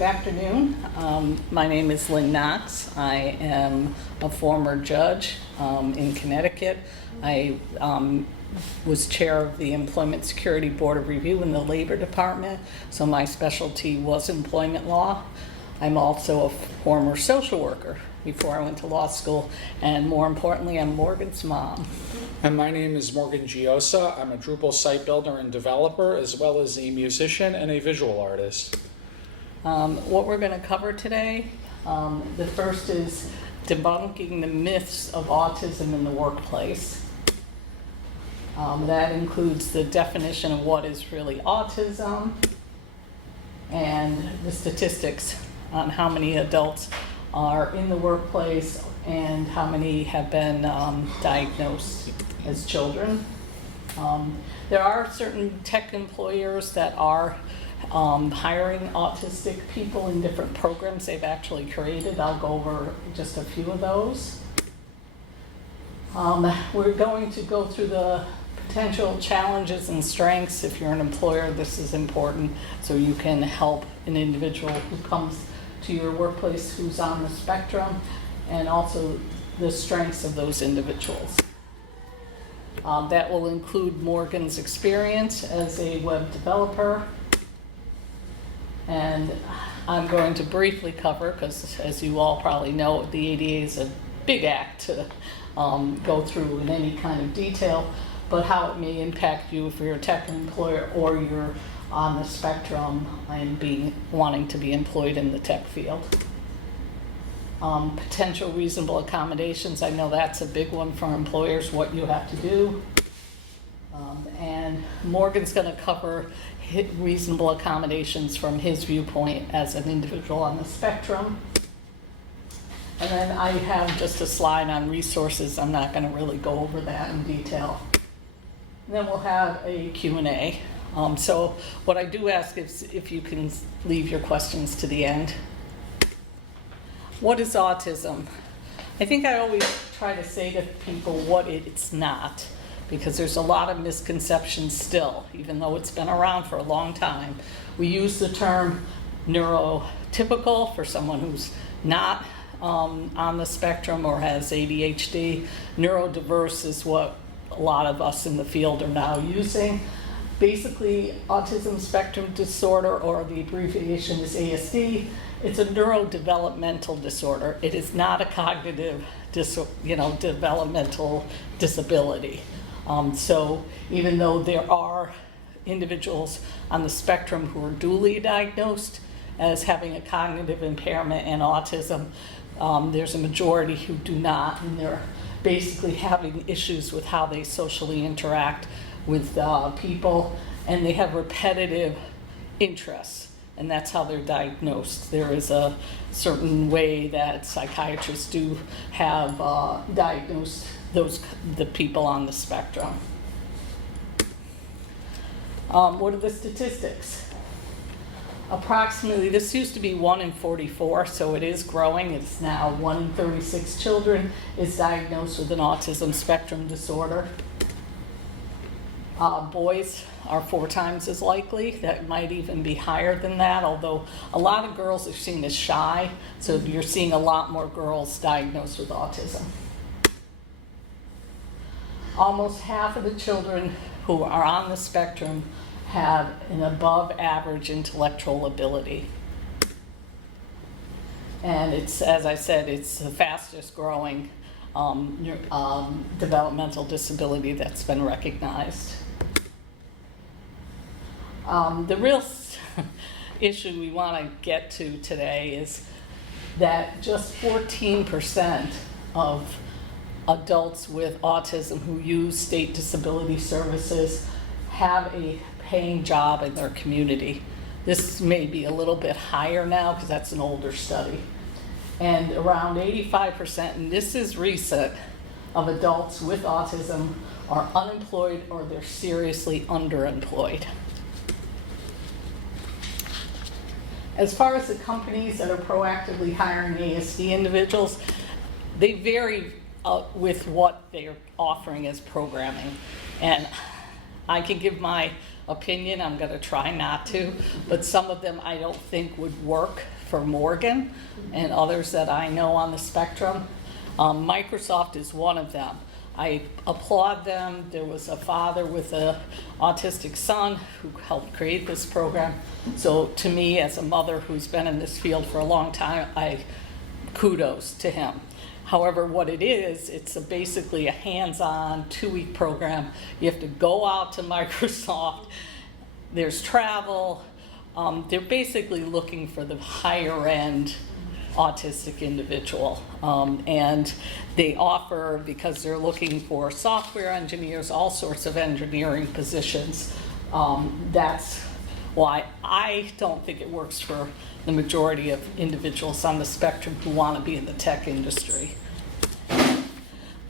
Good afternoon. My name is Lynn Knox. I am a former judge in Connecticut. I was chair of the Employment Security Board of Review in the Labor Department, so my specialty was employment law. I'm also a former social worker before I went to law school, and more importantly, I'm Morgan's mom. And my name is Morgan Giosa. I'm a Drupal site builder and developer, as well as a musician and a visual artist. What we're going to cover today, the first is debunking the myths of autism in the workplace. That includes the definition of what is really autism and the statistics on how many adults are in the workplace and how many have been diagnosed as children. There are certain tech employers that are hiring autistic people in different programs they've actually created. I'll go over just a few of those. We're going to go through the potential challenges and strengths. If you're an employer, this is important so you can help an individual who comes to your workplace who's on the spectrum, and also the strengths of those individuals. That will include Morgan's experience as a web developer. And I'm going to briefly cover, because as you all probably know, the ADA is a big act to go through in any kind of detail, but how it may impact you if you're a tech employer or you're on the spectrum and wanting to be employed in the tech field. Potential reasonable accommodations, I know that's a big one for employers, what you have to do. And Morgan's going to cover reasonable accommodations from his viewpoint as an individual on the spectrum. And then I have just a slide on resources. I'm not going to really go over that in detail. And then we'll have a Q&A. So what I do ask is if you can leave your questions to the end. What is autism? I think I always try to say to people what it's not, because there's a lot of misconceptions still, even though it's been around for a long time. We use the term neurotypical for someone who's not on the spectrum or has ADHD. Neurodiverse is what a lot of us in the field are now using. Basically, autism spectrum disorder, or the abbreviation is ASD, it's a neurodevelopmental disorder. It is not a cognitive developmental disability. So even though there are individuals on the spectrum who are duly diagnosed as having a cognitive impairment and autism, there's a majority who do not, and they're basically having issues with how they socially interact with people, and they have repetitive interests, and that's how they're diagnosed. There is a certain way that psychiatrists do have diagnosed the people on the spectrum. What are the statistics? Approximately, this used to be 1 in 44, so it is growing. It's now 1 in 36 children is diagnosed with an autism spectrum disorder. Boys are 4 times as likely. That might even be higher than that, although a lot of girls are seen as shy, so you're seeing a lot more girls diagnosed with autism. Almost half of the children who are on the spectrum have an above average intellectual ability. And it's, as I said, it's the fastest growing developmental disability that's been recognized. The real issue we want to get to today is that just 14% of adults with autism who use state disability services have a paying job in their community. This may be a little bit higher now because that's an older study. And around 85%, and this is recent, of adults with autism are unemployed or they're seriously underemployed. As far as the companies that are proactively hiring ASD individuals, they vary with what they're offering as programming. And I can give my opinion. I'm going to try not to, but some of them I don't think would work for Morgan and others that I know on the spectrum. Microsoft is one of them. I applaud them. There was a father with an autistic son who helped create this program. So to me, as a mother who's been in this field for a long time, kudos to him. However, what it is, it's basically a hands-on 2-week program. You have to go out to Microsoft. There's travel. They're basically looking for the higher-end autistic individual. And they offer, because they're looking for software engineers, all sorts of engineering positions. That's why I don't think it works for the majority of individuals on the spectrum who want to be in the tech industry.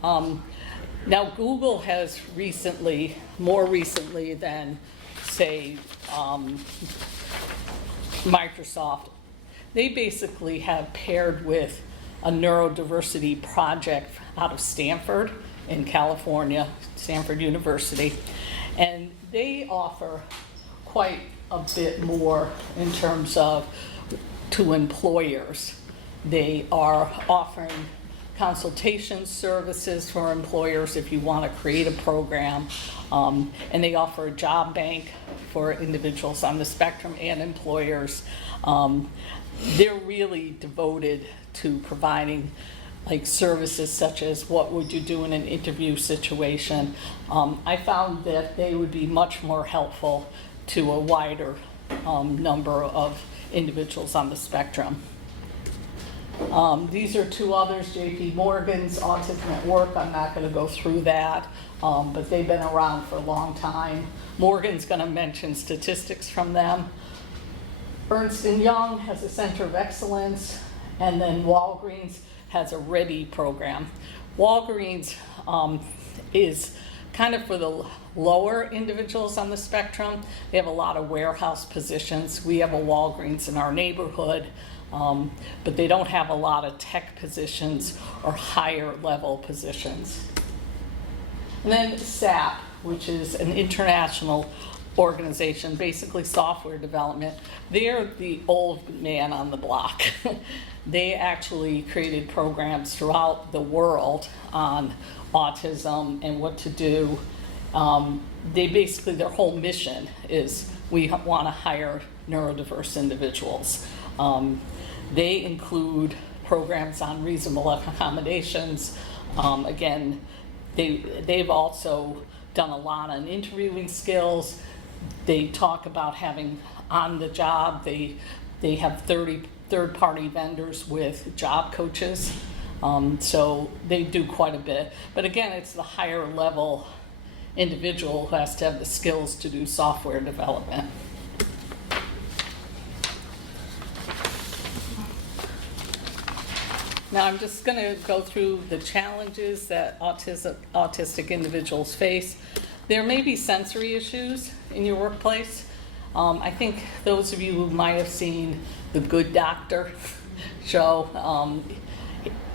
Now, Google has recently, more recently than, say, Microsoft, they basically have paired with a neurodiversity project out of Stanford in California, Stanford University, and they offer quite a bit more in terms of to employers. They are offering consultation services for employers if you want to create a program, and they offer a job bank for individuals on the spectrum and employers. They're really devoted to providing like services such as what would you do in an interview situation. I found that they would be much more helpful to a wider number of individuals on the spectrum. These are two others, JP Morgan's Autism at Work. I'm not going to go through that, but they've been around for a long time. Morgan's going to mention statistics from them. Ernst & Young has a Center of Excellence, and then Walgreens has a READY program. Walgreens is kind of for the lower individuals on the spectrum. They have a lot of warehouse positions. We have a Walgreens in our neighborhood, but they don't have a lot of tech positions or higher level positions. And then SAP, which is an international organization, basically software development. They're the old man on the block. They actually created programs throughout the world on autism and what to do. They basically, their whole mission is we want to hire neurodiverse individuals. They include programs on reasonable accommodations. Again, they've also done a lot on interviewing skills. They talk about having on the job, they have 30 third-party vendors with job coaches. So they do quite a bit. But again, it's the higher level individual who has to have the skills to do software development. Now I'm just going to go through the challenges that autistic individuals face. There may be sensory issues in your workplace. I think those of you who might have seen The Good Doctor show,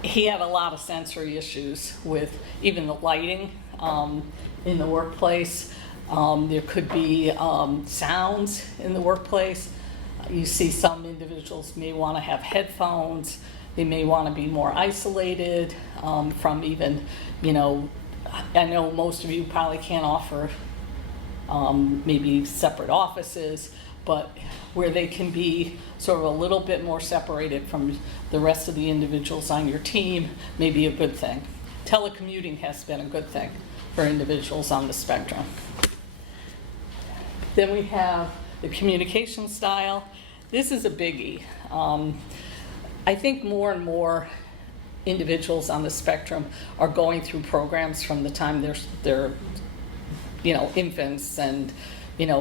he had a lot of sensory issues with even the lighting in the workplace. There could be sounds in the workplace. You see some individuals may want to have headphones. They may want to be more isolated from even, I know most of you probably can't offer maybe separate offices, but where they can be sort of a little bit more separated from the rest of the individuals on your team may be a good thing. Telecommuting has been a good thing for individuals on the spectrum. Then we have the communication style. This is a biggie. I think more and more individuals on the spectrum are going through programs from the time they're infants and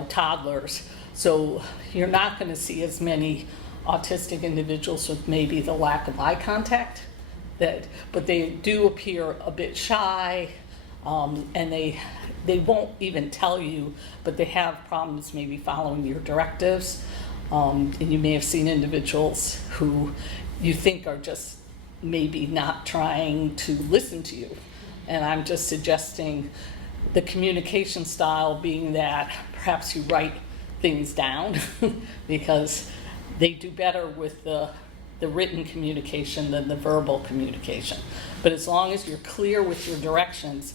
toddlers. So you're not going to see as many autistic individuals with maybe the lack of eye contact, but they do appear a bit shy, and they won't even tell you, but they have problems maybe following your directives. And you may have seen individuals who you think are just maybe not trying to listen to you. And I'm just suggesting The communication style being that perhaps you write things down because they do better with the written communication than the verbal communication. But as long as you're clear with your directions,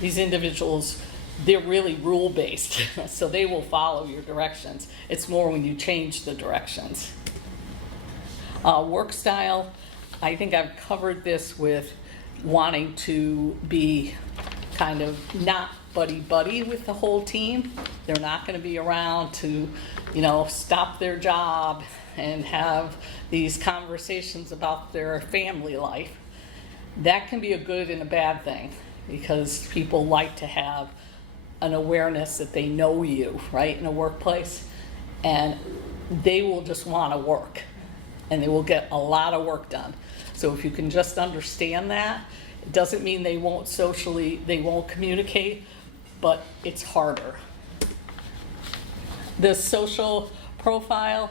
these individuals, they're really rule-based, so they will follow your directions. It's more when you change the directions. Work style, I think I've covered this with wanting to be kind of not buddy-buddy with the whole team. They're not going to be around to, stop their job and have these conversations about their family life. That can be a good and a bad thing because people like to have an awareness that they know you, right, in a workplace, and they will just want to work and they will get a lot of work done. So if you can just understand that, it doesn't mean they won't communicate, but it's harder. The social profile,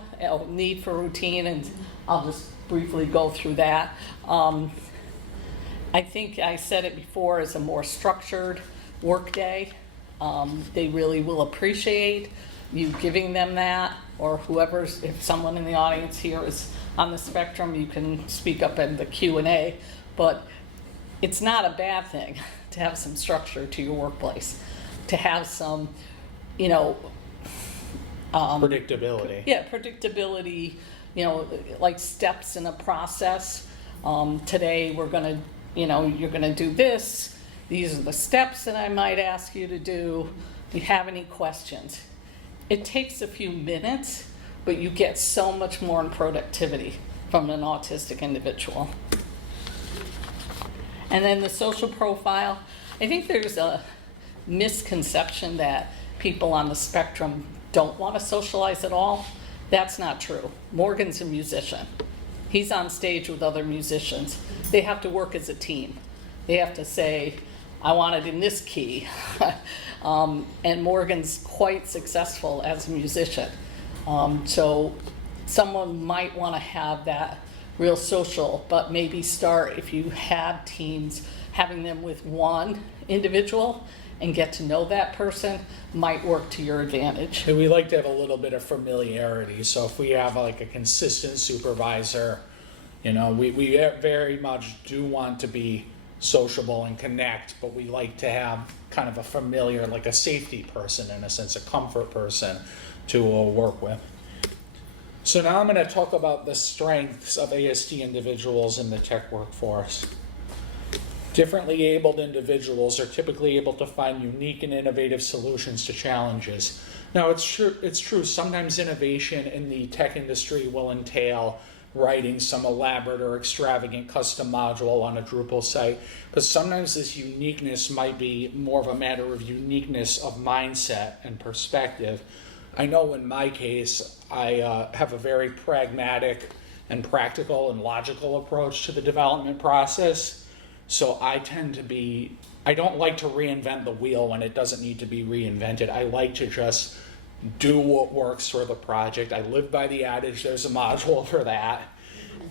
need for routine, and I'll just briefly go through that. I think I said it before, as a more structured work day. They really will appreciate you giving them that, or if someone in the audience here is on the spectrum, you can speak up in the Q&A, but it's not a bad thing to have some structure to your workplace, to have some, Predictability. Yeah, predictability, like steps in a process. Today we're gonna, you're gonna do this. These are the steps that I might ask you to do. Do you have any questions? It takes a few minutes, but you get so much more in productivity from an autistic individual. And then the social profile, I think there's a misconception that people on the spectrum don't want to socialize at all. That's not true. Morgan's a musician. He's on stage with other musicians. They have to work as a team. They have to say, I want it in this key. And Morgan's quite successful as a musician. So someone might want to have that real social, but maybe start, if you have teams, having them with one individual and get to know that person might work to your advantage. And we like to have a little bit of familiarity. So if we have like a consistent supervisor, we very much do want to be sociable and connect, but we like to have kind of a familiar, like a safety person, in a sense, a comfort person to work with. So now I'm going to talk about the strengths of ASD individuals in the tech workforce. Differently abled individuals are typically able to find unique and innovative solutions to challenges. Now, it's true, sometimes innovation in the tech industry will entail writing some elaborate or extravagant custom module on a Drupal site, but sometimes this uniqueness might be more of a matter of uniqueness of mindset and perspective. I know in my case, I have a very pragmatic and practical and logical approach to the development process. So I don't like to reinvent the wheel when it doesn't need to be reinvented. I like to just do what works for the project. I live by the adage, there's a module for that.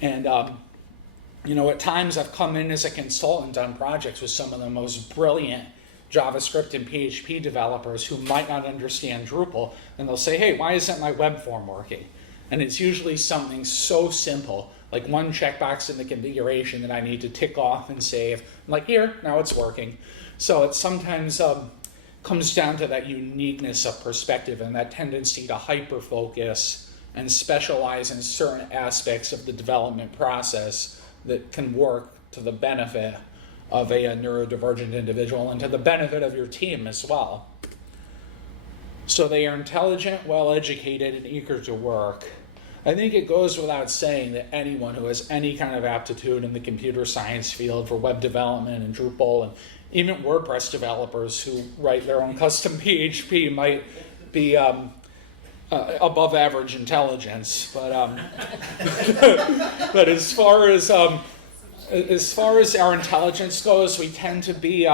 And, at times I've come in as a consultant on projects with some of the most brilliant JavaScript and PHP developers who might not understand Drupal, and they'll say, hey, why isn't my web form working? And it's usually something so simple, like one checkbox in the configuration that I need to tick off and save. I'm like, here, now it's working. So it sometimes comes down to that uniqueness of perspective and that tendency to hyper-focus and specialize in certain aspects of the development process that can work to the benefit of a neurodivergent individual and to the benefit of your team as well. So they are intelligent, well-educated, and eager to work. I think it goes without saying that anyone who has any kind of aptitude in the computer science field for web development and Drupal, and even WordPress developers who write their own custom PHP might be above average intelligence. But but as far as our intelligence goes, we tend to be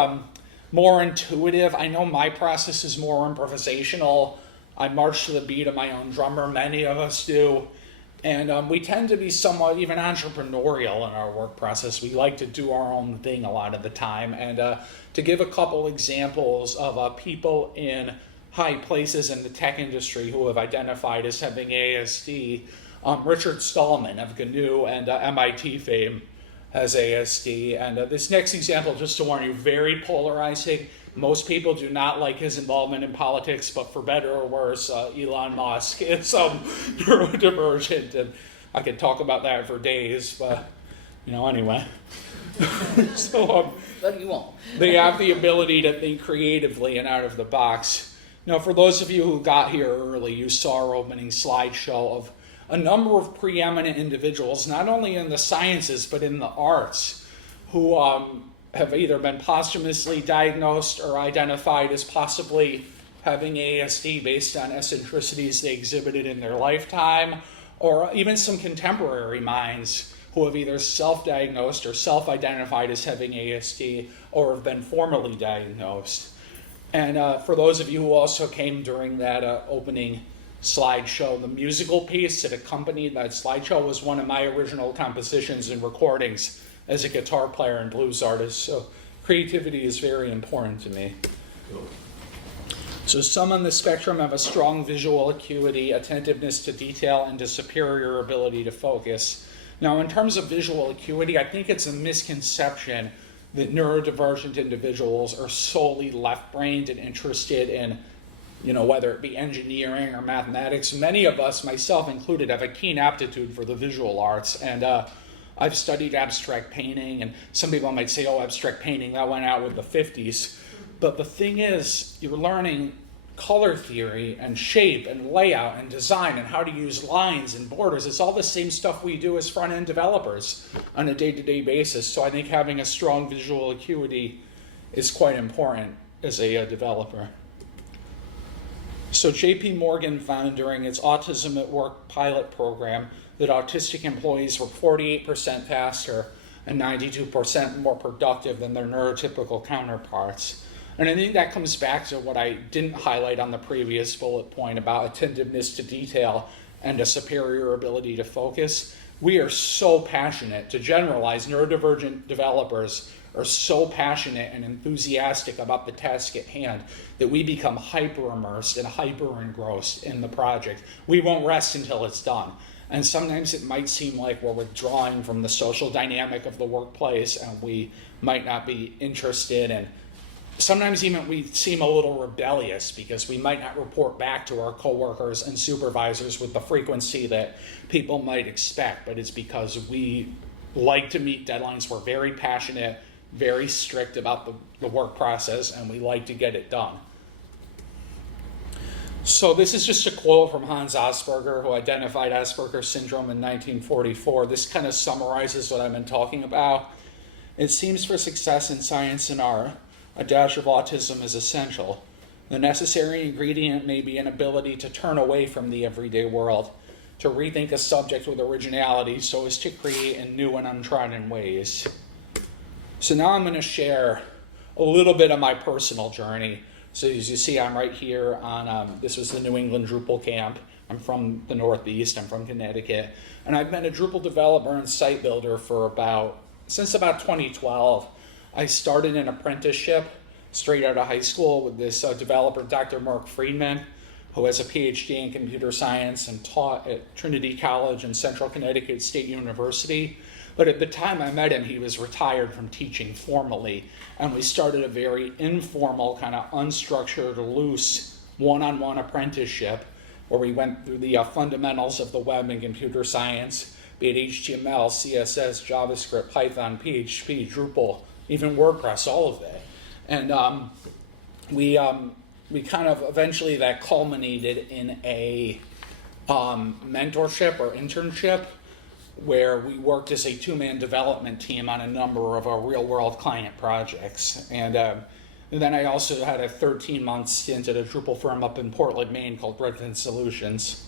more intuitive. I know my process is more improvisational. I march to the beat of my own drummer. Many of us do. And we tend to be somewhat even entrepreneurial in our work process. We like to do our own thing a lot of the time. And to give a couple examples of people in high places in the tech industry who have identified as having ASD, Richard Stallman of GNU and MIT fame has ASD. And this next example, just to warn you, very polarizing. Most people do not like his involvement in politics, but for better or worse, Elon Musk is neurodivergent, and I could talk about that for days, but, anyway. So But you won't. they have the ability to think creatively and out of the box. Now, for those of you who got here early, you saw our opening slideshow of a number of preeminent individuals, not only in the sciences, but in the arts, who have either been posthumously diagnosed or identified as possibly having ASD based on eccentricities they exhibited in their lifetime, or even some contemporary minds who have either self-diagnosed or self-identified as having ASD or have been formally diagnosed. And for those of you who also came during that opening slideshow, the musical piece that accompanied that slideshow was one of my original compositions and recordings as a guitar player and blues artist. So creativity is very important to me. So some on the spectrum have a strong visual acuity, attentiveness to detail, and a superior ability to focus. Now, in terms of visual acuity, I think it's a misconception that neurodivergent individuals are solely left-brained and interested in, whether it be engineering or mathematics. Many of us, myself included, have a keen aptitude for the visual arts, and I've studied abstract painting, and some people might say, abstract painting, that went out with the 50s. But the thing is, you're learning color theory and shape and layout and design and how to use lines and borders. It's all the same stuff we do as front-end developers on a day-to-day basis. So I think having a strong visual acuity is quite important as a developer. So JP Morgan found during its Autism at Work pilot program that autistic employees were 48% faster and 92% more productive than their neurotypical counterparts. And I think that comes back to what I didn't highlight on the previous bullet point about attentiveness to detail and a superior ability to focus. We are so passionate, to generalize, neurodivergent developers are so passionate and enthusiastic about the task at hand that we become hyper-immersed and hyper-engrossed in the project. We won't rest until it's done. And sometimes it might seem like we're withdrawing from the social dynamic of the workplace and we might not be interested, and sometimes even we seem a little rebellious because we might not report back to our coworkers and supervisors with the frequency that people might expect, but it's because we like to meet deadlines. We're very passionate, very strict about the work process, and we like to get it done. So this is just a quote from Hans Asperger, who identified Asperger syndrome in 1944. This kind of summarizes what I've been talking about. It seems for success in science and art, a dash of autism is essential. The necessary ingredient may be an ability to turn away from the everyday world, to rethink a subject with originality so as to create in new and untrodden ways. So now I'm going to share a little bit of my personal journey. So as you see, I'm right here on, this was the New England Drupal camp. I'm from the Northeast, I'm from Connecticut. And I've been a Drupal developer and site builder since about 2012. I started an apprenticeship straight out of high school with this developer, Dr. Mark Friedman, who has a PhD in computer science and taught at Trinity College and Central Connecticut State University. But at the time I met him, he was retired from teaching formally, and we started a very informal, kind of unstructured, loose, one-on-one apprenticeship where we went through the fundamentals of the web and computer science, be it HTML, CSS, JavaScript, Python, PHP, Drupal, even WordPress, all of it. And we kind of eventually that culminated in a mentorship or internship where we worked as a two-man development team on a number of our real-world client projects. And then I also had a 13-month stint at a Drupal firm up in Portland, Maine called Redfin Solutions.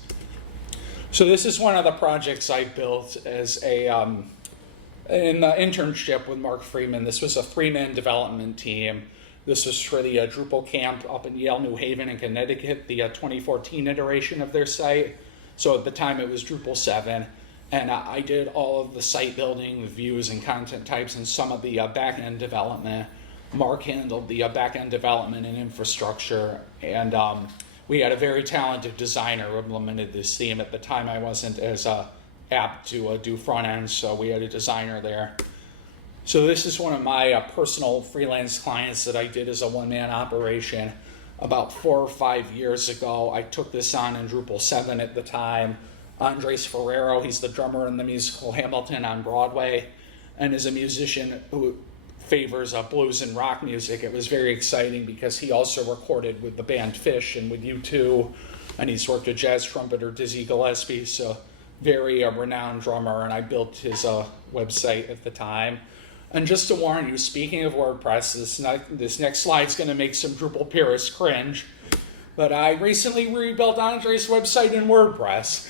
So this is one of the projects I built as in the internship with Mark Freeman. This was a three-man development team. This was for the Drupal camp up in Yale, New Haven in Connecticut, the 2014 iteration of their site. So at the time it was Drupal 7, and I did all of the site building, the views and content types, and some of the back-end development. Mark handled the back-end development and infrastructure, and we had a very talented designer who implemented this theme. At the time I wasn't as apt to do front end, so we had a designer there. So this is one of my personal freelance clients that I did as a one-man operation. About 4 or 5 years ago, I took this on in Drupal 7 at the time. Andres Ferrero, he's the drummer in the musical Hamilton on Broadway, and is a musician who favors blues and rock music. It was very exciting because he also recorded with the band Fish and with U2, and he's worked with jazz trumpeter Dizzy Gillespie, so very renowned drummer, and I built his website at the time. And just to warn you, speaking of WordPress, this next slide's going to make some Drupal purists cringe, but I recently rebuilt Andre's website in WordPress.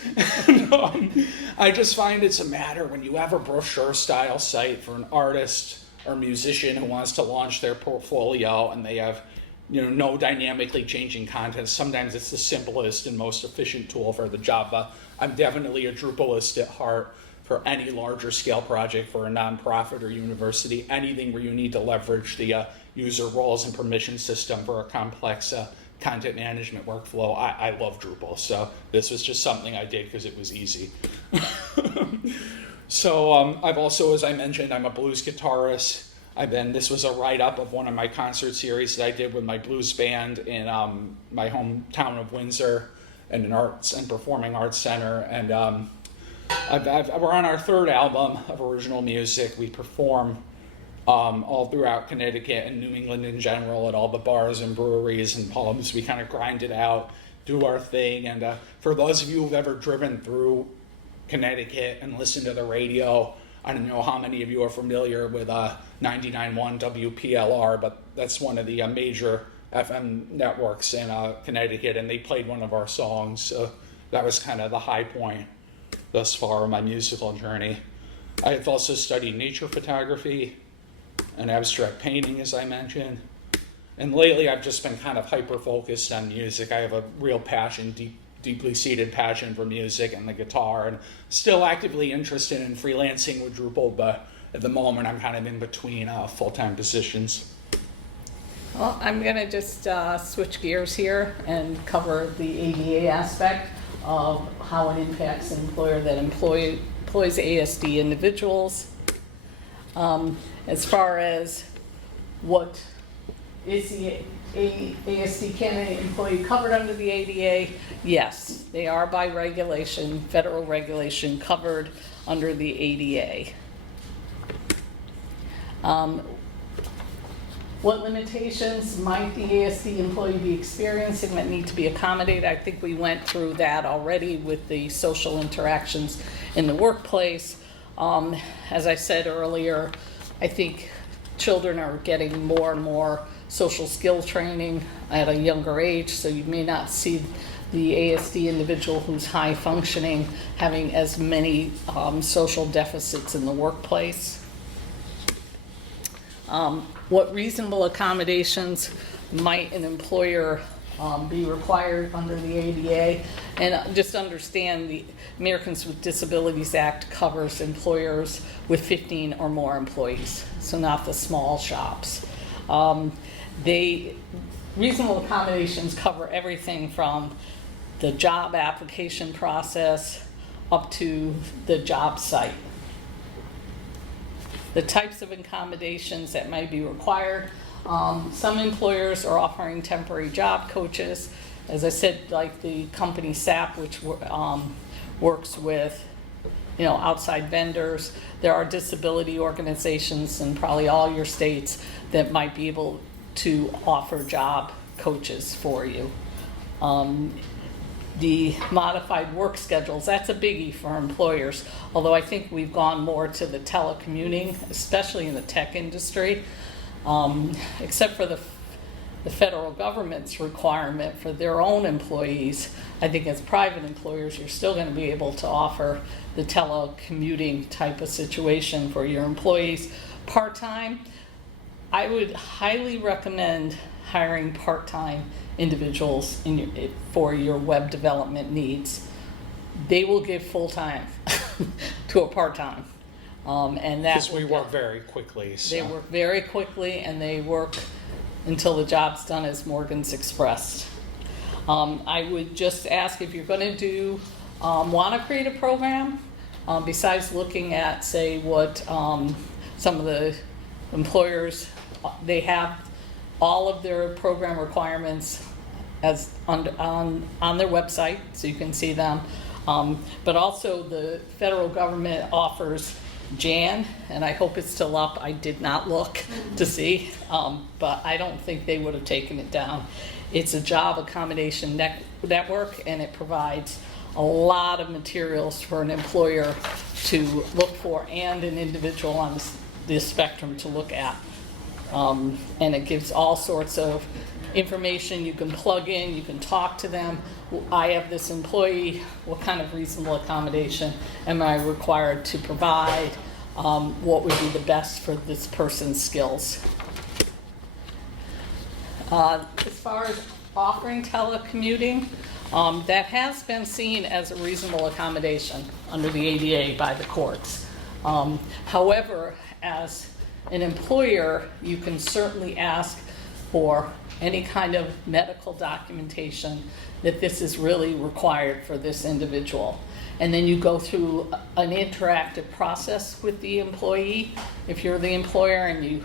I just find it's a matter when you have a brochure-style site for an artist or musician who wants to launch their portfolio and they have no dynamically changing content. Sometimes it's the simplest and most efficient tool for the job. I'm definitely a Drupalist at heart. For any larger scale project for a nonprofit or university, anything where you need to leverage the user roles and permission system for a complex content management workflow, I love Drupal. So this was just something I did because it was easy. So I've also, as I mentioned, I'm a blues guitarist. This was a write-up of one of my concert series that I did with my blues band in my hometown of Windsor, and an arts and performing arts center. And we're on our 3rd album of original music. We perform all throughout Connecticut and New England in general at all the bars and breweries and pubs. We kind of grind it out, do our thing. And for those of you who've ever driven through Connecticut and listened to the radio, I don't know how many of you are familiar with 99.1 WPLR, but that's one of the major FM networks in Connecticut, and they played one of our songs. So that was kind of the high point thus far in my musical journey. I've also studied nature photography and abstract painting, as I mentioned. And lately I've just been kind of hyper-focused on music. I have a real passion, deeply seated passion for music and the guitar, and still actively interested in freelancing with Drupal, but at the moment I'm kind of in between full-time positions. Well, I'm going to just switch gears here and cover the ADA aspect of how it impacts an employer that employs ASD individuals. As far as what is the ASD candidate employee covered under the ADA, yes, they are by regulation, federal regulation, covered under the ADA. What limitations might the ASD employee be experiencing that need to be accommodated? I think we went through that already with the social interactions in the workplace. As I said earlier, I think children are getting more and more social skill training at a younger age, so you may not see the ASD individual who's high functioning having as many social deficits in the workplace. What reasonable accommodations might an employer be required under the ADA? And just understand the Americans with Disabilities Act covers employers with 15 or more employees, so not the small shops. Reasonable accommodations cover everything from the job application process up to the job site. The types of accommodations that might be required. Some employers are offering temporary job coaches. As I said, like the company SAP, which works with outside vendors. There are disability organizations in probably all your states that might be able to offer job coaches for you. The modified work schedules, that's a biggie for employers, although I think we've gone more to the telecommuting, especially in the tech industry, except for the federal government's requirement for their own employees. I think as private employers, you're still going to be able to offer the telecommuting type of situation for your employees. Part-time, I would highly recommend hiring part-time individuals for your web development needs. they will give full-time to a part-time. And that Because we work very quickly, so. they work very quickly, and they work until the job's done, as Morgan's expressed. I would just ask, if you're going to want to create a program, besides looking at, say, what some of the employers, they have all of their program requirements as on their website, so you can see them. But also the federal government offers Jan, and I hope it's still up. I did not look to see, but I don't think they would have taken it down. It's a job accommodation network, and it provides a lot of materials for an employer to look for and an individual on the spectrum to look at. And it gives all sorts of information you can plug in, you can talk to them. I have this employee, what kind of reasonable accommodation am I required to provide? What would be the best for this person's skills? As far as offering telecommuting, that has been seen as a reasonable accommodation under the ADA by the courts. However, as an employer, you can certainly ask for any kind of medical documentation that this is really required for this individual. And then you go through an interactive process with the employee, if you're the employer, and you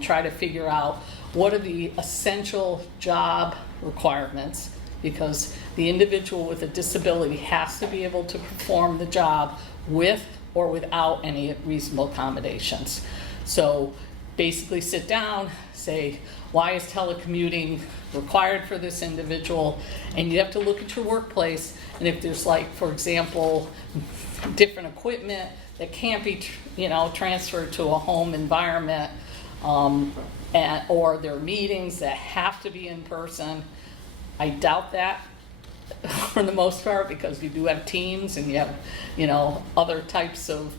try to figure out what are the essential job requirements, because the individual with a disability has to be able to perform the job with or without any reasonable accommodations. So basically sit down, say, why is telecommuting required for this individual? And you have to look at your workplace, and if there's, like, for example, different equipment that can't be transferred to a home environment, or there are meetings that have to be in person. I doubt that for the most part, because you do have Teams and you have, other types of,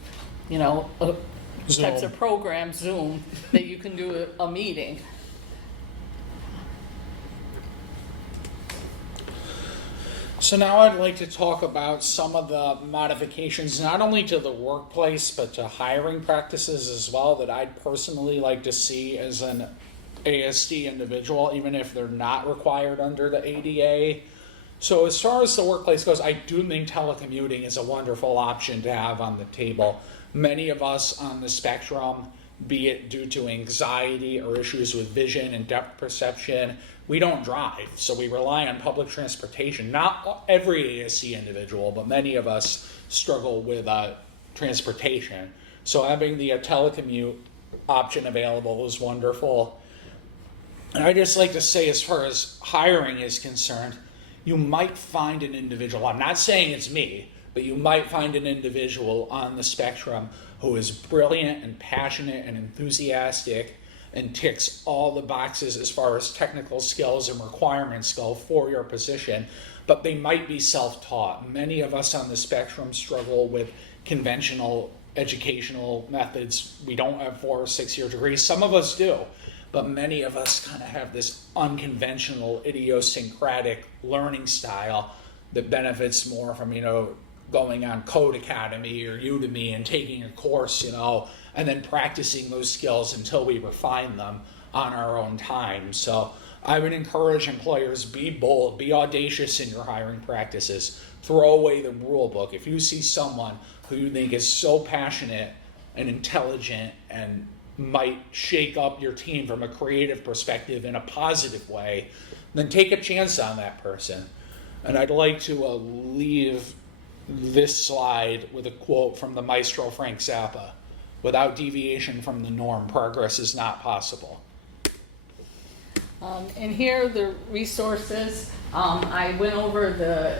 types of programs, Zoom, that you can do a meeting. So now I'd like to talk about some of the modifications, not only to the workplace, but to hiring practices as well, that I'd personally like to see as an ASD individual, even if they're not required under the ADA. So as far as the workplace goes, I do think telecommuting is a wonderful option to have on the table. Many of us on the spectrum, be it due to anxiety or issues with vision and depth perception, we don't drive, so we rely on public transportation. Not every ASC individual, but many of us struggle with transportation. So having the telecommute option available is wonderful. And I just like to say, as far as hiring is concerned, you might find an individual, I'm not saying it's me, but you might find an individual on the spectrum who is brilliant and passionate and enthusiastic and ticks all the boxes as far as technical skills and requirements go for your position, but they might be self-taught. Many of us on the spectrum struggle with conventional educational methods. We don't have 4 or 6 year degrees. Some of us do, but many of us kind of have this unconventional, idiosyncratic learning style that benefits more from, going on Code Academy or Udemy and taking a course, and then practicing those skills until we refine them on our own time. So I would encourage employers, be bold, be audacious in your hiring practices. Throw away the rule book. If you see someone who you think is so passionate and intelligent and might shake up your team from a creative perspective in a positive way, then take a chance on that person. And I'd like to leave this slide with a quote from the maestro Frank Zappa: "Without deviation from the norm, progress is not possible." And here are the resources. I went over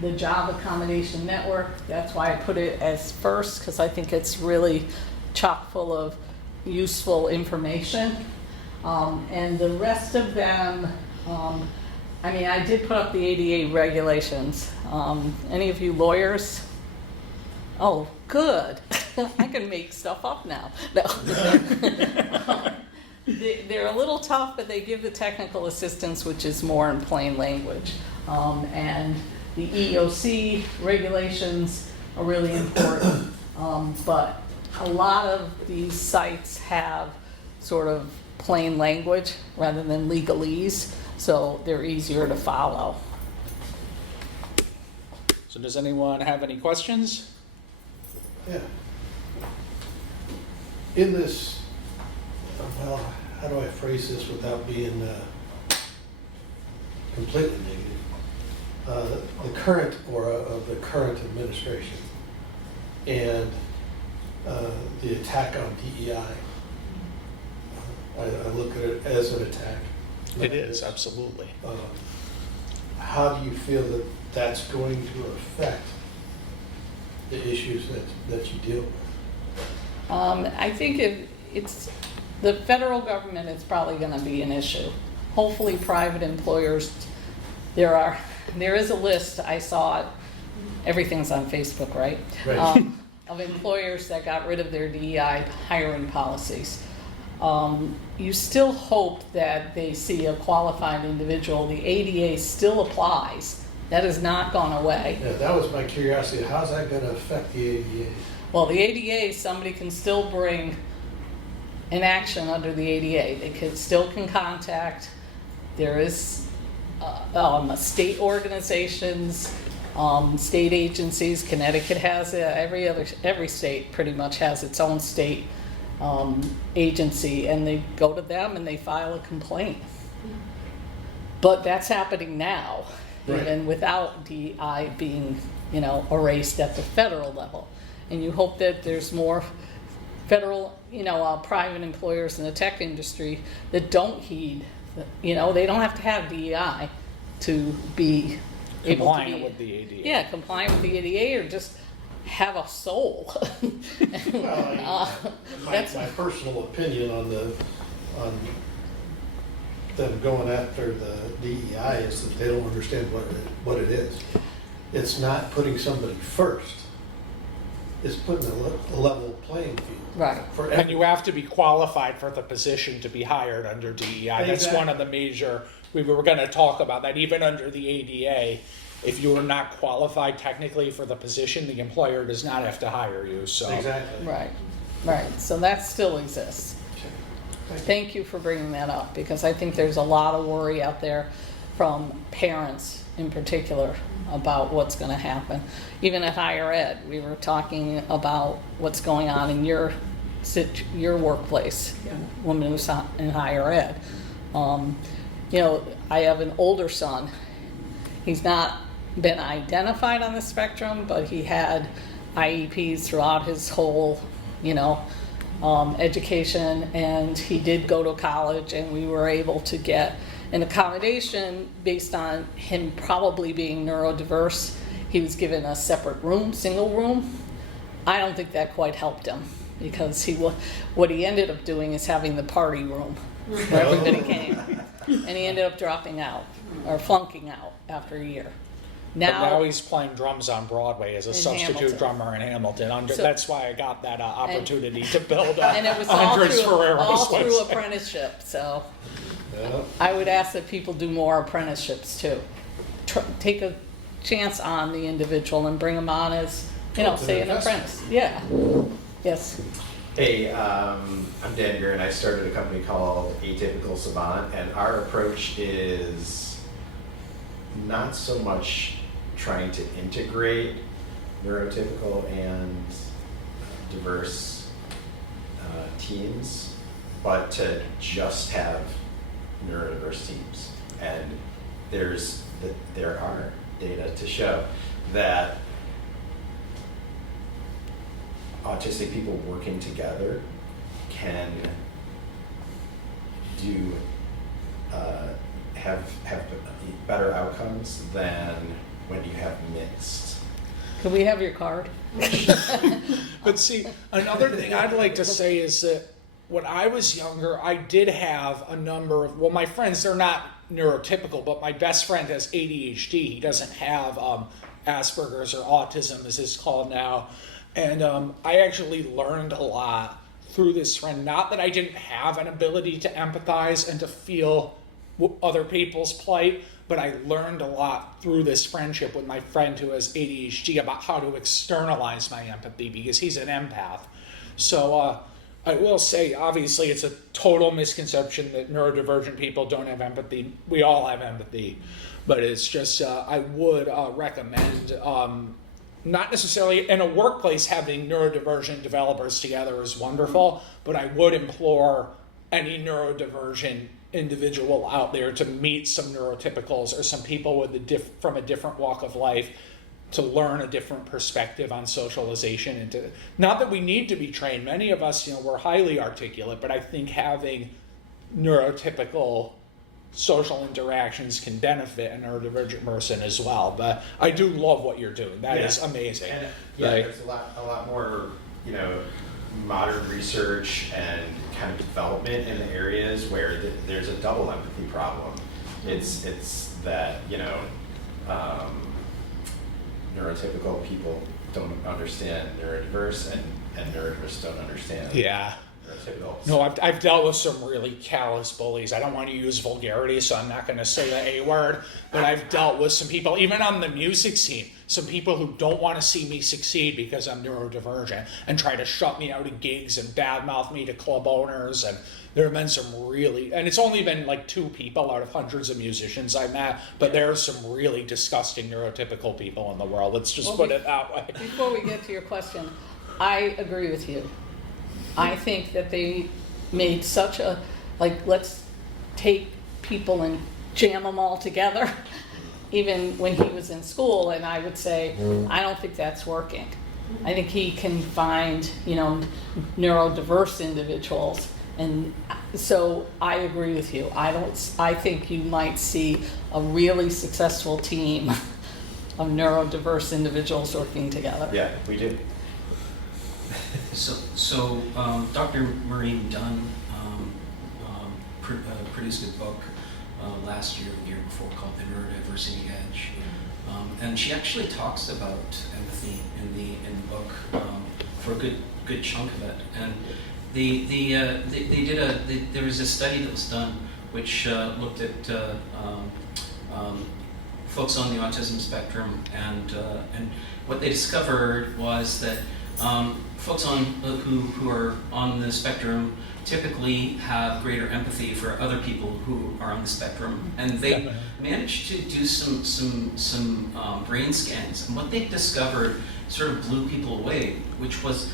the job accommodation network. That's why I put it as first, because I think it's really chock full of useful information. And the rest of them, I did put up the ADA regulations. Any of you lawyers? Oh, good. I can make stuff up now. No. They're a little tough, but they give the technical assistance, which is more in plain language. And the EOC regulations are really important. But a lot of these sites have sort of plain language rather than legalese, so they're easier to follow. So does anyone have any questions? Yeah. In this, well, how do I phrase this without being completely negative? The current aura of the current administration and the attack on DEI. I look at it as an attack. It is, absolutely. How do you feel that that's going to affect the issues that you deal with? I think it's the federal government, it's probably going to be an issue. Hopefully private employers, there is a list, I saw it, everything's on Facebook, right? Right. Of employers that got rid of their DEI hiring policies. You still hope that they see a qualified individual. The ADA still applies. That has not gone away. Yeah, that was my curiosity. How's that going to affect the ADA? Well, the ADA, somebody can still bring an action under the ADA. They still can contact. There is state organizations, state agencies. Connecticut has it. Every state pretty much has its own state agency, and they go to them and they file a complaint. But that's happening now, right, even without DEI being, erased at the federal level. And you hope that there's more federal, private employers in the tech industry that don't heed, they don't have to have DEI to be able to Compliant be, with the ADA. Yeah, compliant with the ADA, or just have a soul. Well, my personal opinion on them going after the DEI is that they don't understand what it is. It's not putting somebody first. It's putting a level playing field. Right. For And you have to be qualified for the position to be hired under DEI. That's Exactly. one of the major, we were going to talk about that, even under the ADA. If you are not qualified technically for the position, the employer does not have to hire you, so. Exactly. Right. So that still exists. Okay. Thank you for bringing that up, because I think there's a lot of worry out there from parents in particular about what's going to happen. Even at higher ed, we were talking about what's going on in your workplace, women who's in higher ed. I have an older son. He's not been identified on the spectrum, but he had IEPs throughout his whole, education, and he did go to college, and we were able to get an accommodation based on him probably being neurodiverse. He was given a separate room, single room. I don't think that quite helped him, because what he ended up doing is having the party room where everybody came, and he ended up dropping out or flunking out after a year. But now he's playing drums on Broadway as a In substitute Hamilton. drummer in Hamilton. So- That's why I got that opportunity to build And it was all Andres through Ferrero's website. apprenticeship, so Yeah. I would ask that people do more apprenticeships too. Take a chance on the individual and bring them on as, It's say an an investment. apprentice. Yeah. Yes. Hey, I'm Dan Gear, and I started a company called Atypical Savant, and our approach is not so much trying to integrate neurotypical and diverse teams, but to just have neurodiverse teams. And there are data to show that autistic people working together can do have better outcomes than when you have mixed. Could we have your card? But see, another thing I'd like to say is that when I was younger, I did have a number of, my friends, they're not neurotypical, but my best friend has ADHD. He doesn't have Asperger's, or autism as it's called now. And I actually learned a lot through this friend. Not that I didn't have an ability to empathize and to feel other people's plight, but I learned a lot through this friendship with my friend who has ADHD about how to externalize my empathy because he's an empath. So I will say, obviously, it's a total misconception that neurodivergent people don't have empathy. We all have empathy, but it's just, I would recommend, not necessarily in a workplace having neurodivergent developers together is wonderful, but I would implore any neurodivergent individual out there to meet some neurotypicals or some people with from a different walk of life to learn a different perspective on socialization. And to, not that we need to be trained, many of us, we're highly articulate, but I think having neurotypical social interactions can benefit a neurodivergent person as well. But I do love what you're doing. That is amazing. And Like, there's a lot more, modern research and kind of development in the areas where there's a double empathy problem. It's that, neurotypical people don't understand neurodiverse and neurodiverse don't understand yeah. neurotypical. No, I've dealt with some really callous bullies. I don't want to use vulgarity, so I'm not going to say the A word, but I've dealt with some people, even on the music scene, some people who don't want to see me succeed because I'm neurodivergent and try to shut me out of gigs and badmouth me to club owners. And there have been some really, and it's only been like 2 people out of hundreds of musicians I met, but there are some really disgusting neurotypical people in the world. Let's just put it that way. Before we get to your question, I agree with you. I think that they made such a, let's take people and jam them all together, even when he was in school, and I would say, I don't think that's working. I think he can find, neurodiverse individuals, and so I agree with you. I think you might see a really successful team of neurodiverse individuals working together. Yeah, we do. So Dr. Maureen Dunn produced a book last year, the year before, called The Neurodiversity Edge, and she actually talks about empathy in the book for a good chunk of it. And there was a study that was done which looked at folks on the autism spectrum, and what they discovered was that folks who are on the spectrum typically have greater empathy for other people who are on the spectrum, and they managed to do some brain scans, and what they discovered sort of blew people away, which was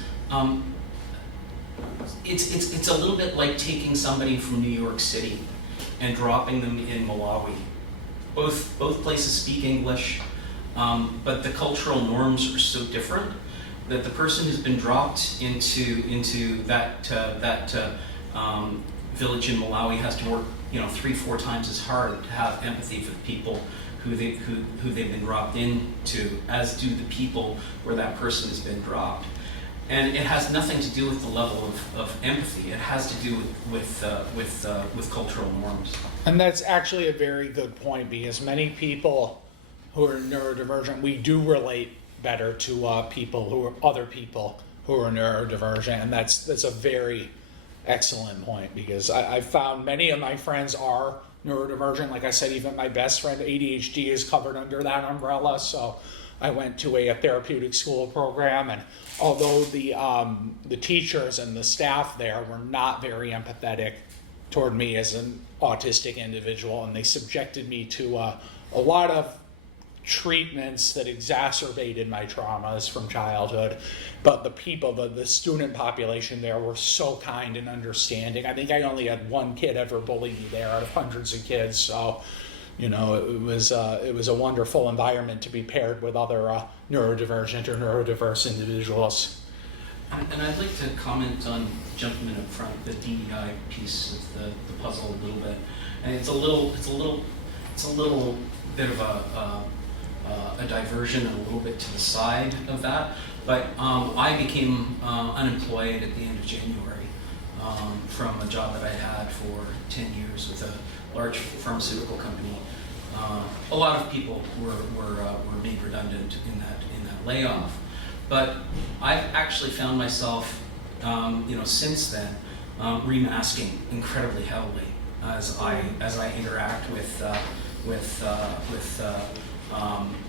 it's a little bit like taking somebody from New York City and dropping them in Malawi. Both places speak English, but the cultural norms are so different that the person who's been dropped into that village in Malawi has to work 3-4 times as hard to have empathy for the people who they've been dropped into, as do the people where that person has been dropped. And it has nothing to do with the level of empathy. It has to do with cultural norms. And that's actually a very good point, because many people who are neurodivergent, we do relate better to other people who are neurodivergent, and that's a very excellent point, because I found many of my friends are neurodivergent. Like I said, even my best friend, ADHD, is covered under that umbrella. So I went to a therapeutic school program, and although the teachers and the staff there were not very empathetic toward me as an autistic individual, and they subjected me to a lot of treatments that exacerbated my traumas from childhood, but the student population there were so kind and understanding. I think I only had one kid ever bully me there out of hundreds of kids, so it was a wonderful environment to be paired with other neurodivergent or neurodiverse individuals. And I'd like to comment on, jumping in up front, the DEI piece of the puzzle a little bit. And it's a little bit of a diversion and a little bit to the side of that. But I became unemployed at the end of January from a job that I had for 10 years with a large pharmaceutical company. A lot of people were made redundant in that layoff. But I've actually found myself, since then, remasking incredibly heavily. as I interact with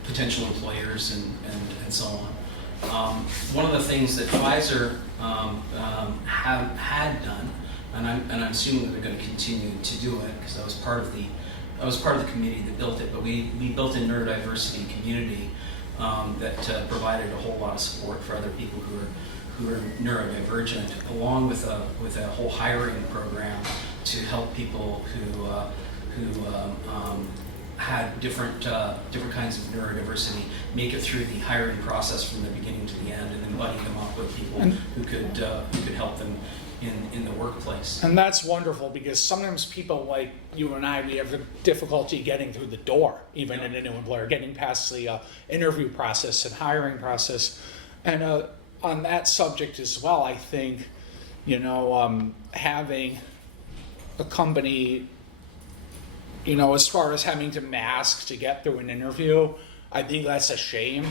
potential employers and so on. One of the things that Pfizer had done, and I'm assuming that they're going to continue to do it because I was part of the committee that built it. But we built a neurodiversity community that provided a whole lot of support for other people who are neurodivergent, along with a whole hiring program to help people who had different kinds of neurodiversity make it through the hiring process from the beginning to the end, and then buddy them up with people who could help them in the workplace. And that's wonderful, because sometimes people like you and I, we have difficulty getting through the door, even in a new employer, getting past the interview process and hiring process. And on that subject as well, I think, having a company, as far as having to mask to get through an interview, I think that's a shame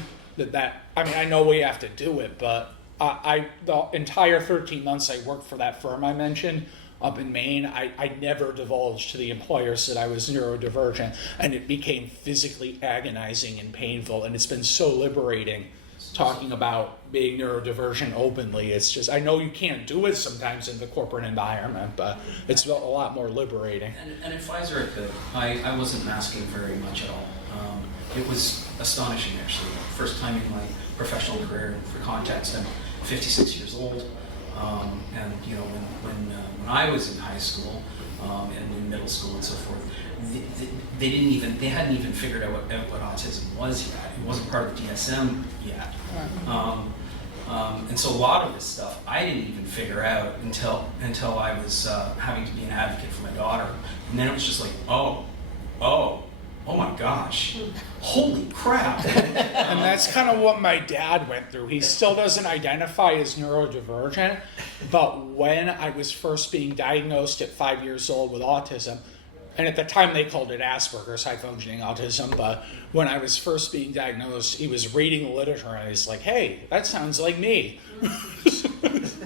I know we have to do it, but the entire 13 months I worked for that firm I mentioned up in Maine, I never divulged to the employers that I was neurodivergent, and it became physically agonizing and painful, and it's been so liberating talking about being neurodivergent openly. It's just, I know you can't do it sometimes in the corporate environment, but it's a lot more liberating. And at Pfizer, I wasn't masking very much at all. It was astonishing, actually. First time in my professional career. For context, I'm 56 years old, and when I was in high school and in middle school and so forth, they hadn't even figured out what autism was yet. It wasn't part of the DSM yet. And so a lot of this stuff I didn't even figure out until I was having to be an advocate for my daughter. And then it was just like, oh my gosh, holy crap. And that's kind of what my dad went through. He still doesn't identify as neurodivergent, but when I was first being diagnosed at 5 years old with autism, and at the time they called it Asperger's, high-functioning autism, but when I was first being diagnosed, he was reading the literature and he's like, hey, that sounds like me.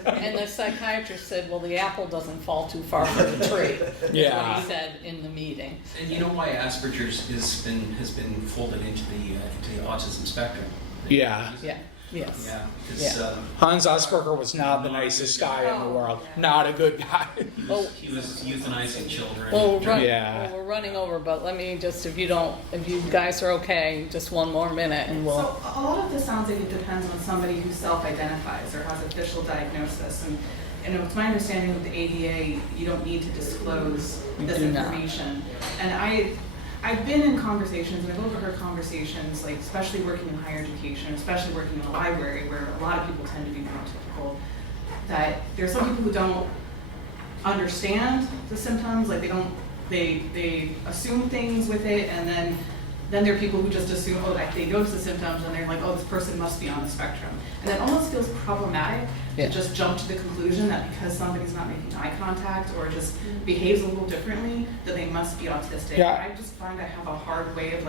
And the psychiatrist said, well, the apple doesn't fall too far from the tree. Yeah. That's what he said in the meeting. And you know why Asperger's has been folded into the autism spectrum? Yeah. Yeah, yes. Yeah, because Hans Asperger was not the nicest guy in the world. Not a good guy. he was euthanizing children. Well, Yeah. we're running over, but let me just, if you guys are okay, just one more minute and we'll. So a lot of this sounds like it depends on somebody who self-identifies or has official diagnosis. And it's my understanding with the ADA, you don't need to disclose this information. And I've been in conversations, and I've overheard conversations, like especially working in higher education, especially working in a library where a lot of people tend to be neurotypical, that there are some people who don't understand the symptoms, like they assume things with it, and then there are people who just assume, they notice the symptoms and they're like, this person must be on the spectrum. And that almost feels problematic to just jump to the conclusion that because somebody's not making eye contact or just behaves a little differently, that they must be autistic. Yeah. I just find I have a hard way of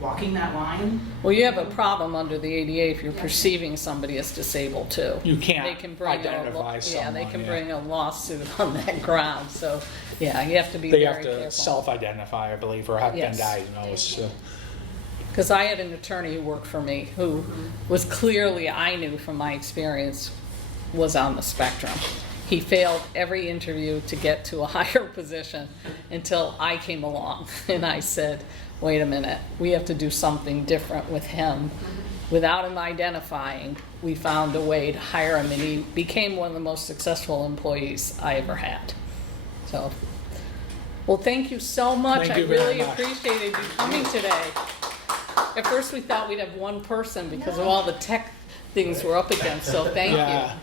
walking that line. Well, you have a problem under the ADA if you're perceiving somebody as disabled too. You can't They can bring identify someone. they can bring a lawsuit on that ground. So, yeah, you have to be very They have to careful. self-identify, I believe, or have Yes. been diagnosed. Because I had an attorney who worked for me who was clearly, I knew from my experience, was on the spectrum. He failed every interview to get to a higher position until I came along and I said, wait a minute, we have to do something different with him. Without him identifying, we found a way to hire him, and he became one of the most successful employees I ever had. So, well, thank you so much. Thank you I very really much. appreciated you coming today. At first we thought we'd have one person because of all the tech things we're up against, so thank you. Yeah.